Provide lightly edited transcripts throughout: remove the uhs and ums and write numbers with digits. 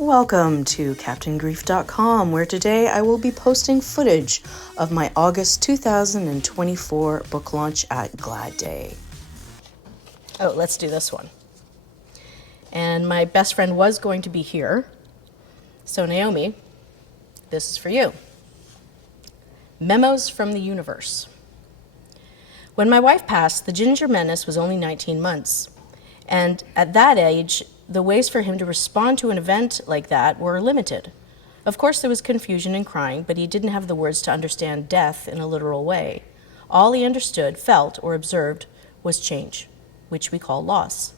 Welcome to CaptainGrief.com, where today I will be posting footage of my August 2024 book launch at Glad Day. Oh, let's do this one. And my best friend was going to be here. So Naomi, this is for you. Memos from the Universe. When my wife passed, the Ginger Menace was only 19 months. And at that age, the ways for him to respond to an event like that were limited. Of course, there was confusion and crying, but he didn't have the words to understand death in a literal way. All he understood, felt, or observed was change, which we call loss.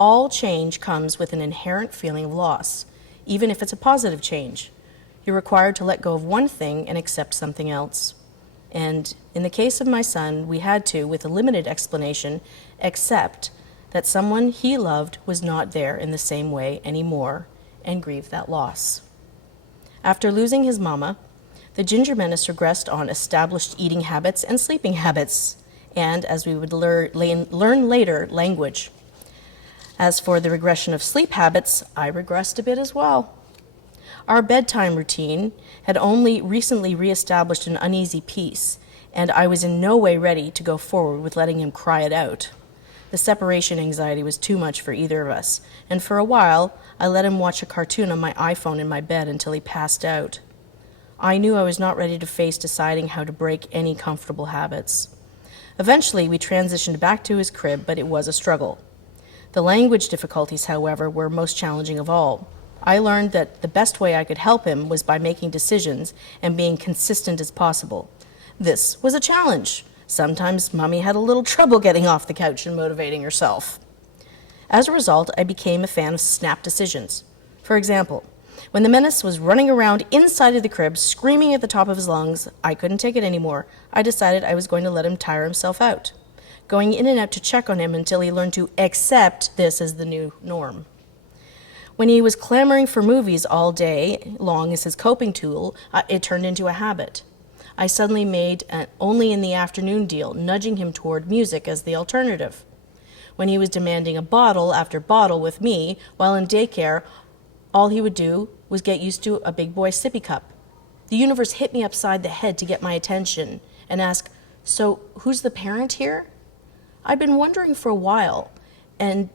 All change comes with an inherent feeling of loss, even if it's a positive change. You're required to let go of one thing and accept something else. And in the case of my son, we had to, with a limited explanation, accept that someone he loved was not there in the same way anymore, and grieve that loss. After losing his mama, the Ginger Menace regressed on established eating habits and sleeping habits, and, as we would learn later, language. As for the regression of sleep habits, I regressed a bit as well. Our bedtime routine had only recently reestablished an uneasy peace, and I was in no way ready to go forward with letting him cry it out. The separation anxiety was too much for either of us, and for a while, I let him watch a cartoon on my iPhone in my bed until he passed out. I knew I was not ready to face deciding how to break any comfortable habits. Eventually, we transitioned back to his crib, but it was a struggle. The language difficulties, however, were most challenging of all. I learned that the best way I could help him was by making decisions and being consistent as possible. This was a challenge. Sometimes Mommy had a little trouble getting off the couch and motivating herself. As a result, I became a fan of snap decisions. For example, when the Menace was running around inside of the crib, screaming at the top of his lungs, I couldn't take it anymore. I decided I was going to let him tire himself out, going in and out to check on him until he learned to accept this as the new norm. When he was clamoring for movies all day long as his coping tool, it turned into a habit. I suddenly made an only in the afternoon deal, nudging him toward music as the alternative. When he was demanding a bottle after bottle with me while in daycare, all he would do was get used to a big boy sippy cup. The universe hit me upside the head to get my attention and ask, "So who's the parent here?" I'd been wondering for a while and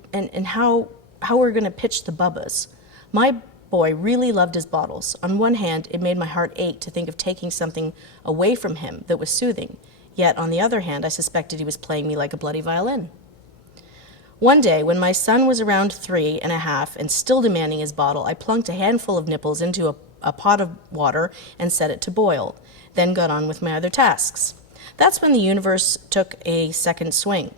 how we're going to pitch the bubbas. My boy really loved his bottles. On one hand, it made my heart ache to think of taking something away from him that was soothing. Yet, on the other hand, I suspected he was playing me like a bloody violin. One day, when my son was around 3.5 and still demanding his bottle, I plunked a handful of nipples into a pot of water and set it to boil, then got on with my other tasks. That's when the universe took a second swing.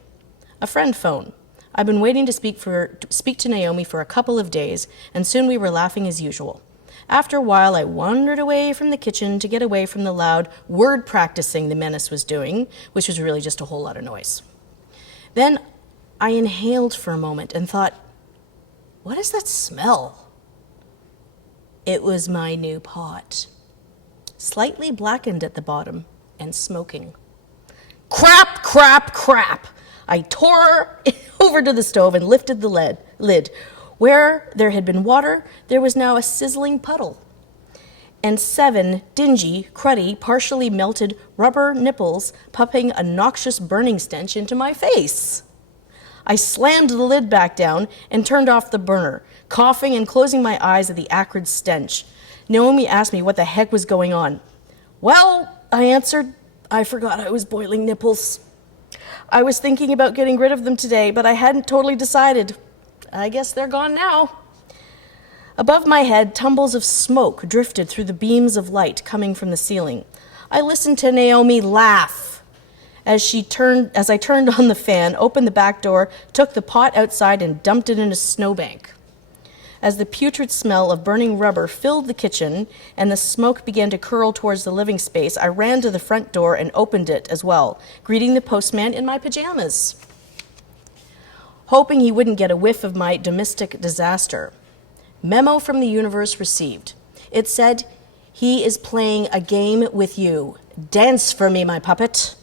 A friend phoned. I've been waiting to speak to Naomi for a couple of days, and soon we were laughing as usual. After a while, I wandered away from the kitchen to get away from the loud word practicing the Menace was doing, which was really just a whole lot of noise. Then I inhaled for a moment and thought, what is that smell? It was my new pot, slightly blackened at the bottom and smoking. Crap, crap, crap! I tore over to the stove and lifted the lid. Where there had been water, there was now a sizzling puddle, and 7 dingy, cruddy, partially melted rubber nipples pumping a noxious burning stench into my face. I slammed the lid back down and turned off the burner, coughing and closing my eyes at the acrid stench. Naomi asked me what the heck was going on. "Well," I answered, "I forgot I was boiling nipples. I was thinking about getting rid of them today, but I hadn't totally decided. I guess they're gone now." Above my head, tumbles of smoke drifted through the beams of light coming from the ceiling. I listened to Naomi laugh as I turned on the fan, opened the back door, took the pot outside, and dumped it in a snowbank. As the putrid smell of burning rubber filled the kitchen and the smoke began to curl towards the living space, I ran to the front door and opened it as well, greeting the postman in my pajamas, hoping he wouldn't get a whiff of my domestic disaster. Memo from the universe received. It said, "He is playing a game with you. Dance for me, my puppet."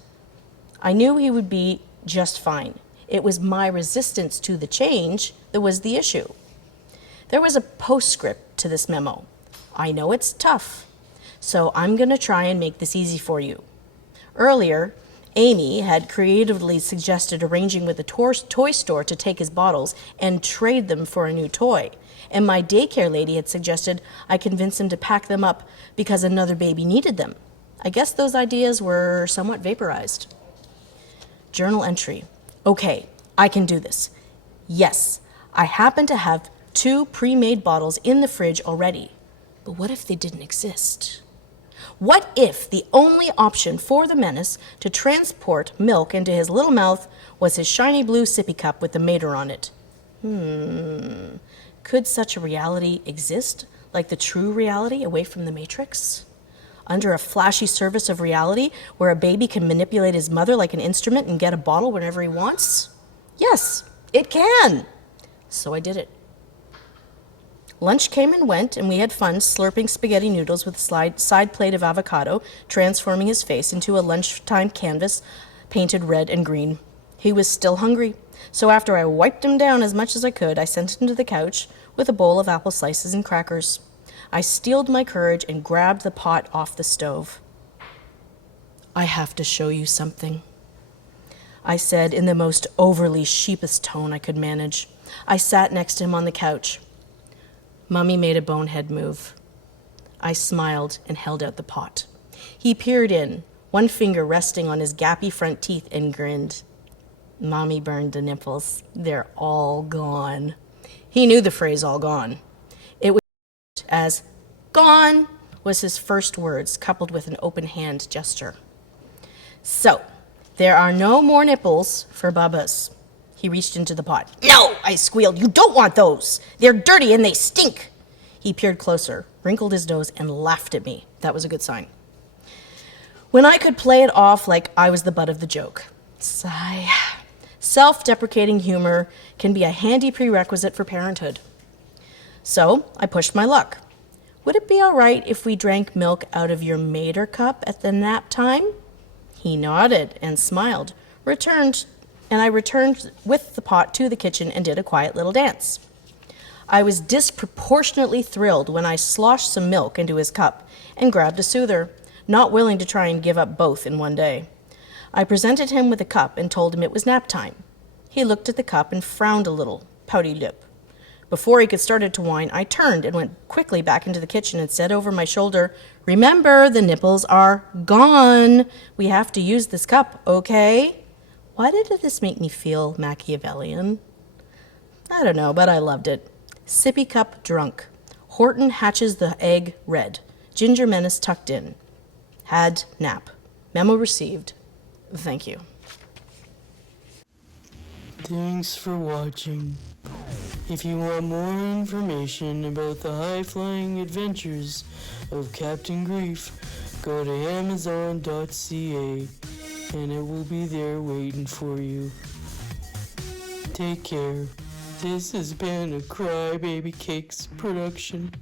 I knew he would be just fine. It was my resistance to the change that was the issue. There was a postscript to this memo. I know it's tough, so I'm going to try and make this easy for you. Earlier, Amy had creatively suggested arranging with the toy store to take his bottles and trade them for a new toy. And my daycare lady had suggested I convince him to pack them up because another baby needed them. I guess those ideas were somewhat vaporized. Journal entry. Okay, I can do this. Yes, I happen to have 2 pre-made bottles in the fridge already. But what if they didn't exist? What if the only option for the menace to transport milk into his little mouth was his shiny blue sippy cup with the mater on it? Could such a reality exist, like the true reality away from the Matrix? Under a flashy service of reality where a baby can manipulate his mother like an instrument and get a bottle whenever he wants? Yes, it can. So I did it. Lunch came and went, and we had fun slurping spaghetti noodles with a side plate of avocado, transforming his face into a lunchtime canvas painted red and green. He was still hungry, so after I wiped him down as much as I could, I sent him to the couch with a bowl of apple slices and crackers. I steeled my courage and grabbed the pot off the stove. I have to show you something, I said in the most overly sheepish tone I could manage. I sat next to him on the couch. Mummy made a bonehead move. I smiled and held out the pot. He peered in, one finger resting on his gappy front teeth, and grinned. Mommy burned the nipples. They're all gone. He knew the phrase all gone. It was as gone was his first words, coupled with an open hand gesture. So, there are no more nipples for Bubba's. He reached into the pot. No, I squealed. You don't want those. They're dirty and they stink. He peered closer, wrinkled his nose, and laughed at me. That was a good sign. When I could play it off like I was the butt of the joke. Sigh. Self-deprecating humor can be a handy prerequisite for parenthood. So I pushed my luck. Would it be all right if we drank milk out of your mater cup at the nap time? He nodded and smiled, and I returned with the pot to the kitchen and did a quiet little dance. I was disproportionately thrilled when I sloshed some milk into his cup and grabbed a soother, not willing to try and give up both in one day. I presented him with a cup and told him it was nap time. He looked at the cup and frowned a little, pouty lip. Before he could start to whine, I turned and went quickly back into the kitchen and said over my shoulder, "Remember, the nipples are gone. We have to use this cup, okay?" Why did this make me feel Machiavellian? I don't know, but I loved it. Sippy cup drunk. Horton hatches the egg red. Ginger Menace tucked in. Had nap. Memo received. Thank you. Thanks for watching. If you want more information about the high-flying adventures of Captain Grief, go to Amazon.ca and it will be there waiting for you. Take care. This has been a Crybaby Cakes production.